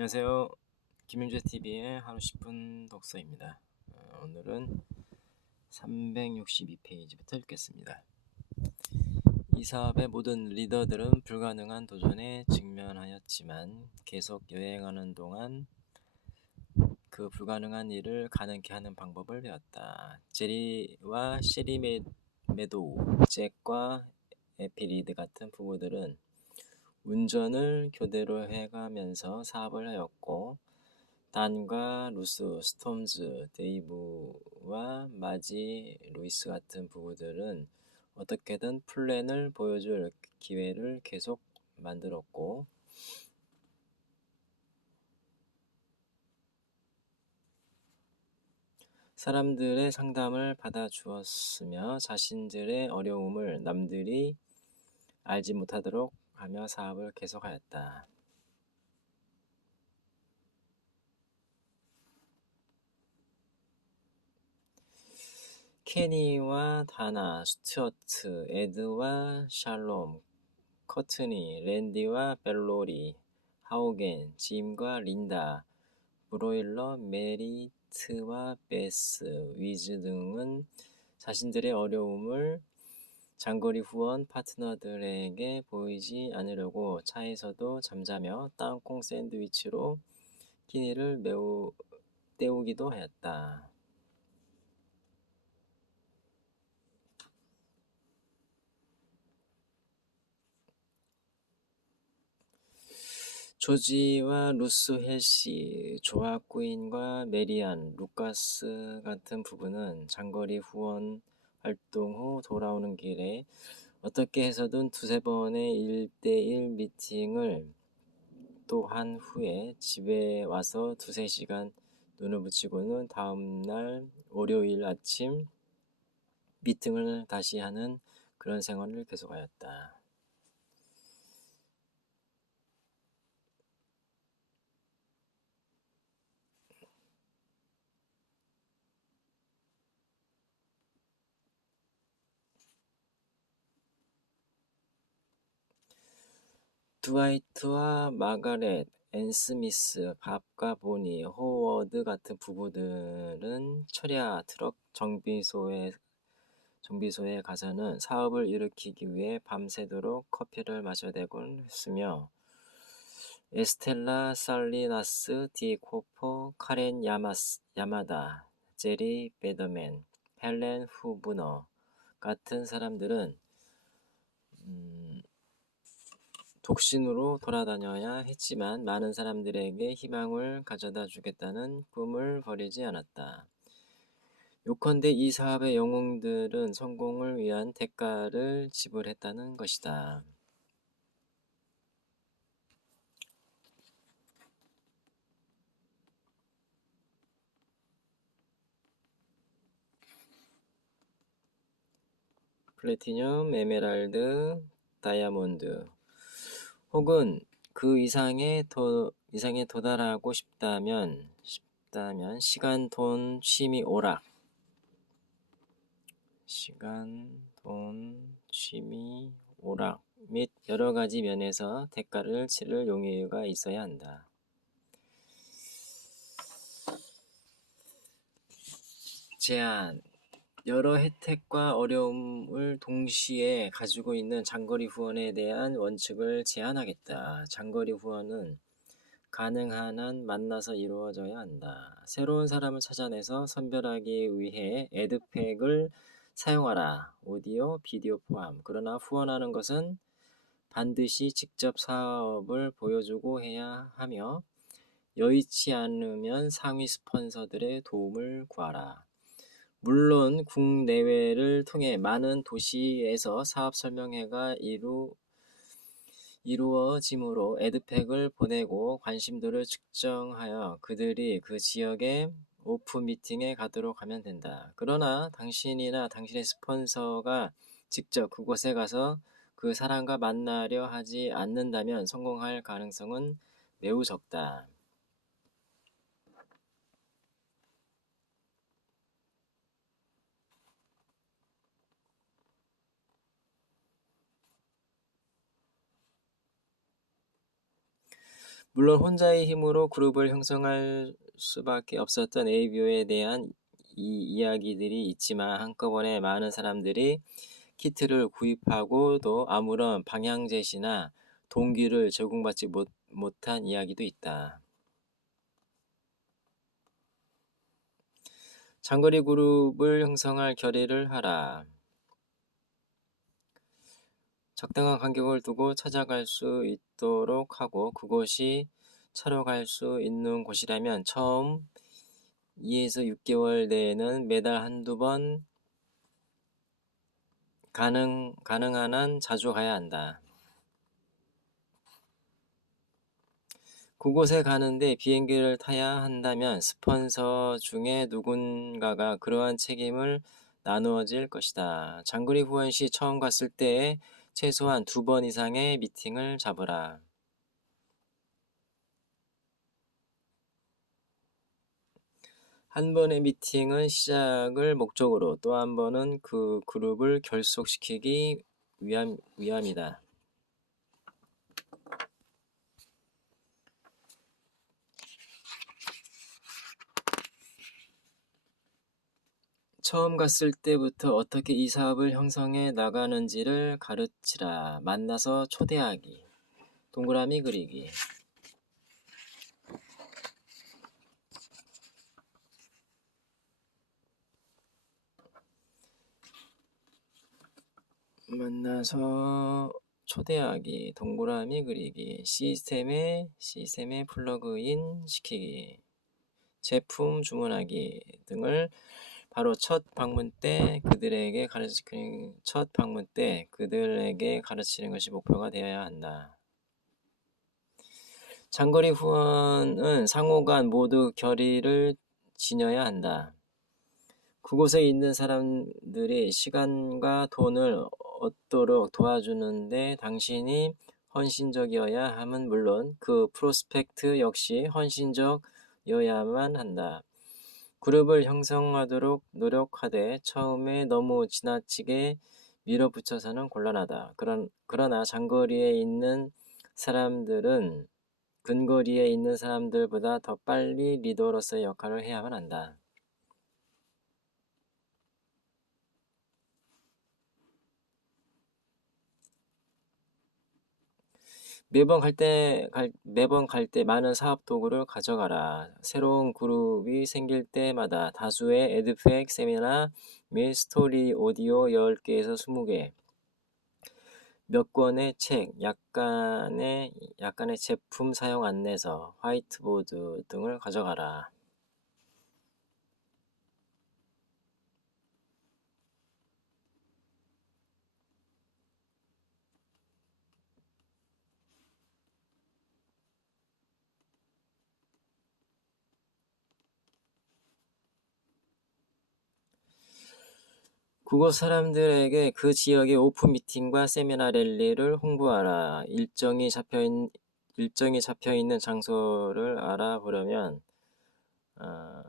안녕하세요. 김윤재 TV의 하루 10분 독서입니다. 어, 오늘은 362페이지부터 읽겠습니다. 이 사업의 모든 리더들은 불가능한 도전에 직면하였지만 계속 여행하는 동안 그 불가능한 일을 가능케 하는 방법을 배웠다. 제리와 시리 메도우, 잭과 에피리드 같은 부부들은 운전을 교대로 해가면서 사업을 하였고 단과 루스, 스톰즈, 데이브와 마지, 루이스 같은 부부들은 어떻게든 플랜을 보여줄 기회를 계속 만들었고 사람들의 상담을 받아주었으며 자신들의 어려움을 남들이 알지 못하도록 하며 사업을 계속하였다. 케니와 다나, 스튜어트, 에드와 샬롬, 커트니, 랜디와 벨로리, 하우겐, 짐과 린다, 브로일러, 메리트와 베스, 위즈 등은 자신들의 어려움을 장거리 후원 파트너들에게 보이지 않으려고 차에서도 잠자며 땅콩 샌드위치로 끼니를 매우 때우기도 하였다. 조지와 루스 헬시, 조아꾸인과 메리안, 루카스 같은 부부는 장거리 후원 활동 후 돌아오는 길에 어떻게 해서든 두세 번의 일대일 미팅을 또 한 후에 집에 와서 두세 시간 눈을 붙이고는 다음날 월요일 아침 미팅을 다시 하는 그런 생활을 계속하였다. 드와이트와 마가렛, 앤 스미스, 밥과 보니, 호워드 같은 부부들은 철야 트럭 정비소에 정비소에 가서는 사업을 일으키기 위해 밤새도록 커피를 마셔대곤 했으며 에스텔라 살리나스, 디 코포, 카렌 야마스, 야마다, 제리 베더맨, 헬렌 후브너 같은 사람들은 음, 독신으로 돌아다녀야 했지만 많은 사람들에게 희망을 가져다 주겠다는 꿈을 버리지 않았다. 요컨대 이 사업의 영웅들은 성공을 위한 대가를 지불했다는 것이다. 플래티늄, 에메랄드, 다이아몬드 혹은 그 이상에 더 이상에 도달하고 싶다면 싶다면 시간, 돈, 취미, 오락 시간, 돈, 취미, 오락 및 여러 가지 면에서 대가를 치를 용의가 있어야 한다. 제안 여러 혜택과 어려움을 동시에 가지고 있는 장거리 후원에 대한 원칙을 제안하겠다. 장거리 후원은 가능한 한 만나서 이루어져야 한다. 새로운 사람을 찾아내서 선별하기 위해 에드팩을 사용하라. 오디오, 비디오 포함. 그러나 후원하는 것은 반드시 직접 사업을 보여주고 해야 하며 여의치 않으면 상위 스폰서들의 도움을 구하라. 물론 국내외를 통해 많은 도시에서 사업 설명회가 이루, 이루어지므로 에드팩을 보내고 관심도를 측정하여 그들이 그 지역의 오프 미팅에 가도록 하면 된다. 그러나 당신이나 당신의 스폰서가 직접 그곳에 가서 그 사람과 만나려 하지 않는다면 성공할 가능성은 매우 적다. 물론 혼자의 힘으로 그룹을 형성할 수밖에 없었던 ABO에 대한 이 이야기들이 있지만 한꺼번에 많은 사람들이 키트를 구입하고도 아무런 방향 제시나 동기를 제공받지 못, 못한 이야기도 있다. 장거리 그룹을 형성할 결의를 하라. 적당한 간격을 두고 찾아갈 수 있도록 하고 그곳이 차로 갈 수 있는 곳이라면 처음 2에서 6개월 내에는 매달 한두 번 가능, 가능한 한 자주 가야 한다. 그곳에 가는데 비행기를 타야 한다면 스폰서 중에 누군가가 그러한 책임을 나누어질 것이다. 장거리 후원 시 처음 갔을 때에 최소한 두 번 이상의 미팅을 잡으라. 한 번의 미팅은 시작을 목적으로 또 한 번은 그 그룹을 결속시키기 위함, 위함이다. 처음 갔을 때부터 어떻게 이 사업을 형성해 나가는지를 가르치라. 만나서 초대하기. 동그라미 그리기. 만나서 초대하기, 동그라미 그리기, 시스템에 시스템에 플러그인 시키기, 제품 주문하기 등을 바로 첫 방문 때 그들에게 가르치는 첫 방문 때 그들에게 가르치는 것이 목표가 되어야 한다. 장거리 후원은 상호간 모두 결의를 지녀야 한다. 그곳에 있는 사람들이 시간과 돈을 얻도록 도와주는데 당신이 헌신적이어야 함은 물론 그 프로스펙트 역시 헌신적이어야만 한다. 그룹을 형성하도록 노력하되 처음에 너무 지나치게 밀어붙여서는 곤란하다. 그런, 그러나 장거리에 있는 사람들은 근거리에 있는 사람들보다 더 빨리 리더로서의 역할을 해야만 한다. 매번 갈 때, 갈, 매번 갈 때 많은 사업 도구를 가져가라. 새로운 그룹이 생길 때마다 다수의 에드팩 세미나 및 스토리 오디오 10개에서 20개, 몇 권의 책, 약간의, 약간의 제품 사용 안내서, 화이트보드 등을 가져가라. 그곳 사람들에게 그 지역의 오픈 미팅과 세미나 랠리를 홍보하라. 일정이 잡혀 있, 일정이 잡혀 있는 장소를 알아보려면 어,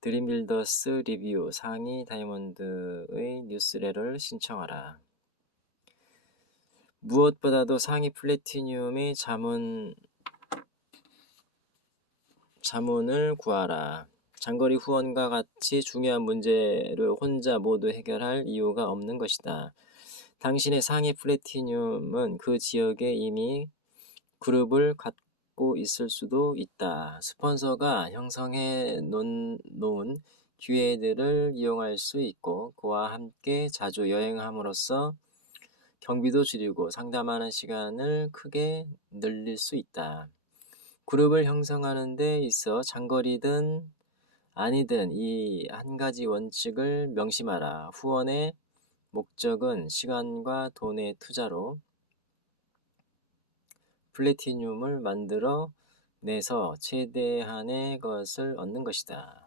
드림빌더스 리뷰 상위 다이몬드의 뉴스레터를 신청하라. 무엇보다도 상위 플래티늄의 자문 자문을 구하라. 장거리 후원과 같이 중요한 문제를 혼자 모두 해결할 이유가 없는 것이다. 당신의 상위 플래티늄은 그 지역에 이미 그룹을 갖고 있을 수도 있다. 스폰서가 형성해 놓은, 기회들을 이용할 수 있고 그와 함께 자주 여행함으로써 경비도 줄이고 상담하는 시간을 크게 늘릴 수 있다. 그룹을 형성하는 데 있어 장거리든 아니든 이 한 가지 원칙을 명심하라. 후원의 목적은 시간과 돈의 투자로 플래티늄을 만들어 내서 최대한의 것을 얻는 것이다.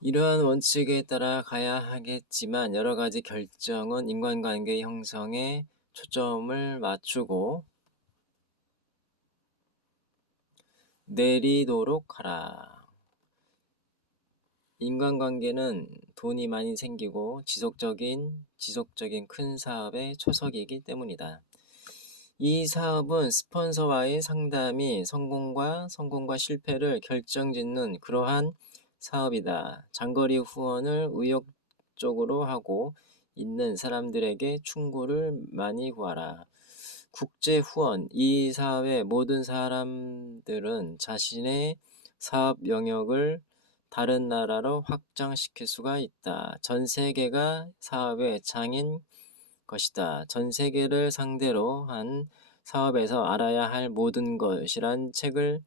이러한 원칙에 따라 가야 하겠지만 여러 가지 결정은 인간관계 형성에 초점을 맞추고 내리도록 하라. 인간관계는 돈이 많이 생기고 지속적인 지속적인 큰 사업의 초석이기 때문이다. 이 사업은 스폰서와의 상담이 성공과 성공과 실패를 결정짓는 그러한 사업이다. 장거리 후원을 의욕적으로 하고 있는 사람들에게 충고를 많이 구하라. 국제 후원 이 사업의 모든 사람들은 자신의 사업 영역을 다른 나라로 확장시킬 수가 있다. 전 세계가 사업의 장인 것이다. 전 세계를 상대로 한 사업에서 알아야 할 모든 것이란 책을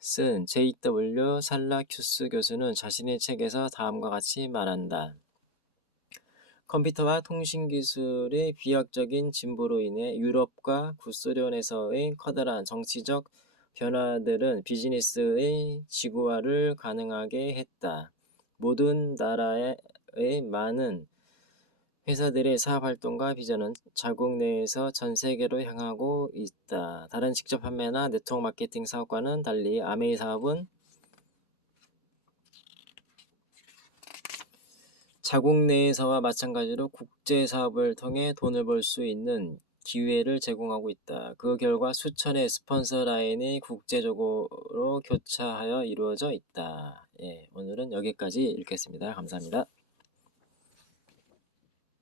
쓴 J.W. 살라큐스 교수는 자신의 책에서 다음과 같이 말한다. 컴퓨터와 통신기술의 비약적인 진보로 인해 유럽과 구소련에서의 커다란 정치적 변화들은 비즈니스의 지구화를 가능하게 했다. 모든 나라의 많은 회사들의 사업 활동과 비전은 자국 내에서 전 세계로 향하고 있다. 다른 직접 판매나 네트워크 마케팅 사업과는 달리 아메이 사업은 자국 내에서와 마찬가지로 국제 사업을 통해 돈을 벌 수 있는 기회를 제공하고 있다. 그 결과 수천의 스폰서 라인이 국제적으로 교차하여 이루어져 있다. 예, 오늘은 여기까지 읽겠습니다. 감사합니다.